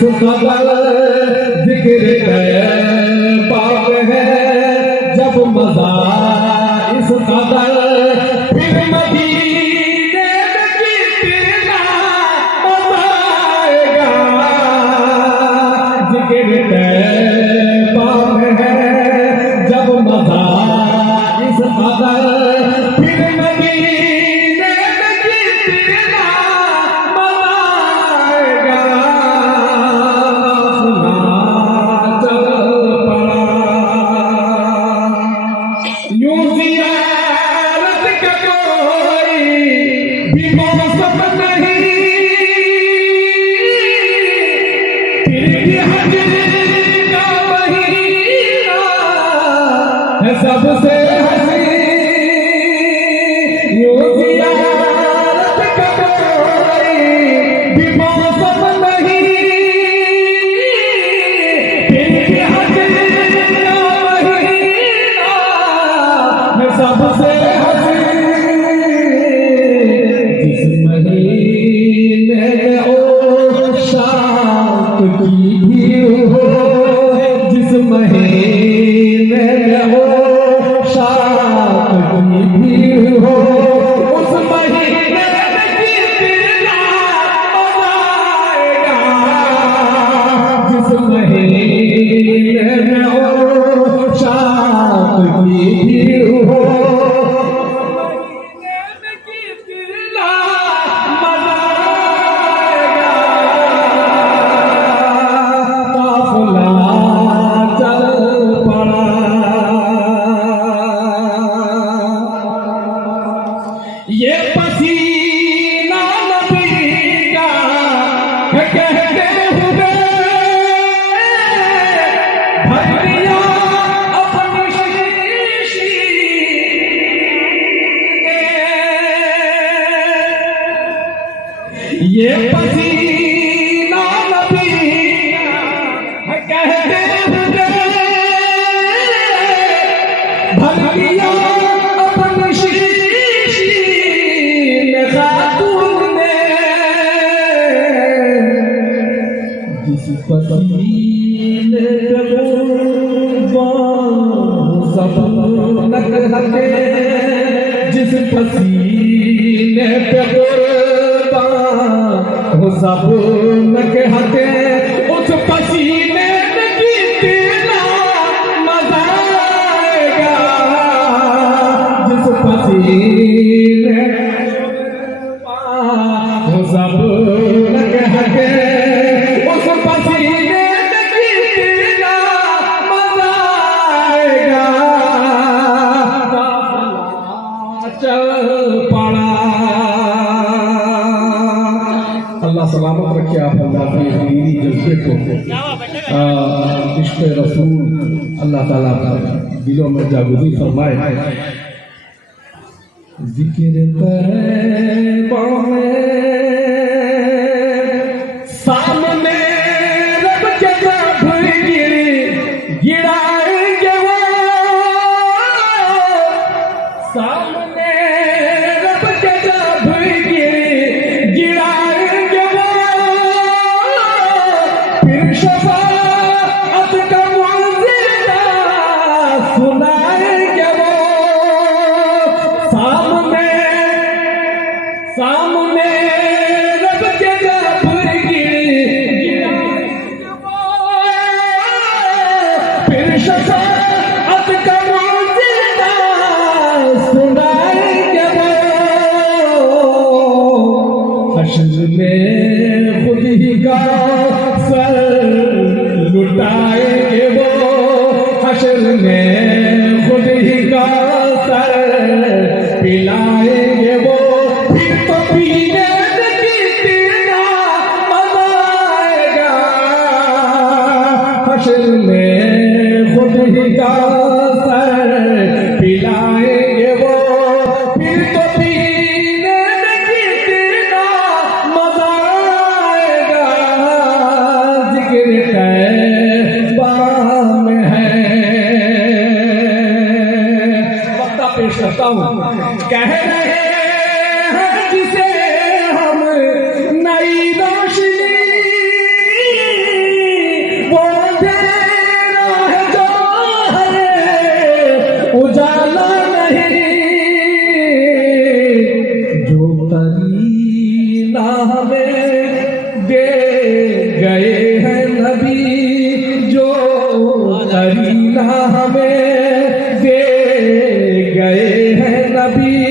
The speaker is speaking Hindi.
इस कदर जिक्र पाप है जब मजा इस कदर फिर मदीने की तेरा मजा आएगा जिक्र पाप है जब मजा इस कदर फिर मदीने की तेरा मजा आएगा यूं ज़ियारत का कोई भी मौसम नहीं फिर भी हज का महीना है सबसे हसी यूं ज़ियारत का कोई भी मौसम नहीं फिर भी हज का महीना सबसे हसी जिस महीने में ओ शाम की भीड़ हो जिस महीने में ओ शाम की भीड़ हो उस महीने की तेरा मजा आएगा जिस महीने में ओ शाम की भीड़ हो ये पसीना नबी का है कहते हुए भर दिया अपनी शीशी ये पसीना नबी का है कहते हुए भर दिया अपनी शीशी जिस पसीने पे सब नक हटे जिस पसीने पे वो सब नक हटे उस पसीने की तेरा मजा आएगा जिस पसीने वो सब नक हटे उस पसीने की तेरा मजा आएगा चल पड़ा अल्लाह सलामत रखे आप अल्लाह के दीनी जज्बे को इश्क़ रसूल अल्लाह ताला दिलों में जागृति फरमाए जिक्र करे सामने रब के जब गिराएंगे वो सामने रब के जब गिराएंगे वो फिर शफाअत का मुअज़्ज़िन सुनाएंगे वो सामने रब के जब फिर शफाअत का मुअज़्ज़िन सुनाएंगे वो हश्र में खुद ही का सर लुटाएंगे वो हश्र में खुद ही का सर पिलाएंगे वो फिर तो पीने की तेरा मजा आएगा हश्र में खुद ही का सर पिलाएंगे वो फिर तो पीने की तेरा मजा आएगा जिक्र तैबा में है वक्ता पेश करता हूँ कह रहे हैं जिसे हम नई रोशनी नबी